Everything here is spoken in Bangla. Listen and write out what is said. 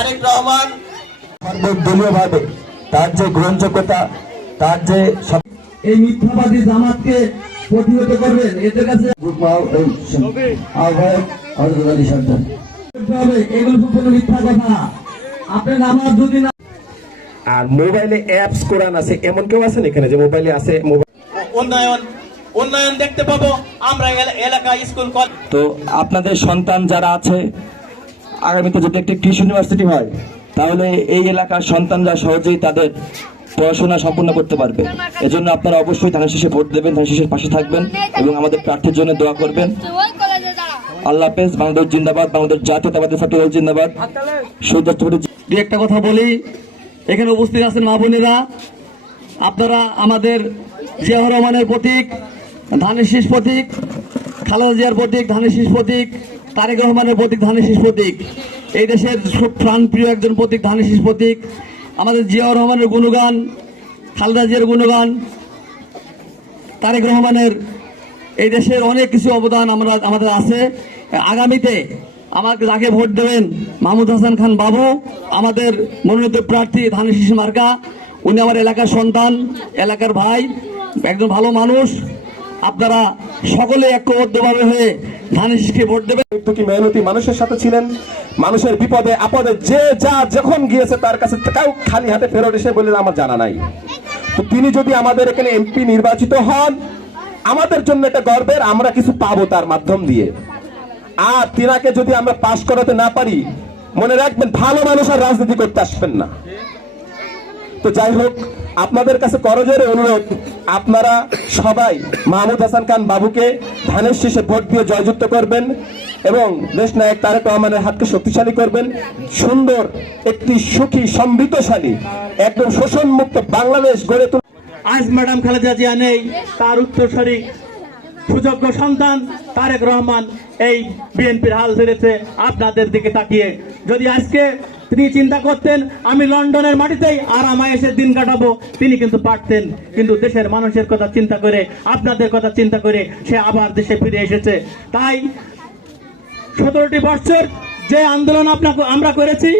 তারেক রহমান সর্বদলীয়ভাবে তার যে গ্রহণযোগ্যতা, তার যে এই মিথ্যাবাদী জামাতকে প্রতিহত করবেন। এদের কাছে এগুলো সম্পূর্ণ মিথ্যা কথা। আপনি নামাজ যদি না, আর মোবাইলে অ্যাপস কোরআন আছে, এমন কেউ আছেন এখানে যে মোবাইলে আছে উন্নয়ন দেখতে পাবো আমরা এলাকা স্কুল কলেজ। তো আপনাদের সন্তান যারা আছে, আগামীতে যদি একটি কৃষি ইউনিভার্সিটি হয়, তাহলে এই এলাকার সন্তানরা সহজেই তাদের পড়াশোনা সম্পূর্ণ করতে পারবে। এজন্য আপনারা অবশ্যই ধানের শীষে ভোট দেবেন, ধানের শীষের পাশে থাকবেন এবং আমাদের প্রার্থীর জন্য দোয়া করবেন। আল্লাহ হাফেজ। বাংলাদেশ জিন্দাবাদ, বাংলাদেশ জাতীয়তাবাদী পার্টি জিন্দাবাদ। দু একটা কথা বলি। এখানে উপস্থিত আছেন মা বোনেরা, আপনারা আমাদের জিয়াউর রহমানের প্রতীক ধানের শীষ প্রতীক, খালেদা জিয়ার প্রতীক ধানের শীষ প্রতীক, তারেক রহমানের প্রতীক ধানের শীষ প্রতীক, এই দেশের প্রাণপ্রিয় একজন প্রতীক ধানের শীষ প্রতীক। আমাদের জিয়াউর রহমানের গুণগান, খালেদা জিয়ার গুণগান, তারেক রহমানের এই দেশের অনেক কিছু অবদান আমাদের আছে। আগামীতে আমাকে যাকে ভোট দেবেন, মাহমুদ হাসান খান বাবু, আমাদের মনোনীত প্রার্থী ধানের শীষ মার্কা। উনি আমার এলাকার সন্তান, এলাকার ভাই, একজন ভালো মানুষ। আপনারা সকলে ঐক্যবদ্ধভাবে হয়ে ধানের শীষকে ভোট দেবেন। কি মেহনতি মানুষের সাথে ছিলেন, মানুষের বিপদে আপদে যে যা যখন গিয়েছে তার কাছে কাউ খালি হাতে ফেরত এসে বলে আমার জানা নাই। তো তিনি যদি আমাদের এখানে এমপি নির্বাচিত হন, আমাদের জন্য এটা গর্বের, আমরা কিছু পাবো তার মাধ্যম দিয়ে। আর তিনাকে যদি আমরা পাশ করাতে না পারি, মনে রাখবেন ভালো মানুষ আর রাজনীতি করতে আসবেন না। তো যাই হোক, আপনাদের কাছে করজোরে অনুরোধ, আপনারা সবাই মাহমুদ হাসান খান বাবুকে ধানের শীষে ভোট দিয়ে জয়যুক্ত করবেন এবং দেশ নায়ক তারেক রহমানের হাতকে শক্তিশালী করবেন। সুন্দর একটি সুখী সমৃদ্ধশালী একদম শোষণ মুক্ত বাংলাদেশ গড়ে তুলবেন। আজ ম্যাডাম খালেদা জিয়া নেই, তার উত্তরসূরি সুযোগ্য সন্তান তারেক রহমান এই বিএনপির হাল ধরেছে আপনাদের দিকে তাকিয়ে। যদি আজকে তিনি চিন্তা করতেন আমি লন্ডনের মাটিতেই আরামায়েশের দিন কাটাবো, তিনি কিন্তু পারতেন। কিন্তু দেশের মানুষের কথা চিন্তা করে, আপনাদের কথা চিন্তা করে সে আবার দেশে ফিরে এসেছে। তাই 17টি বছর যে আন্দোলন আমরা করেছি,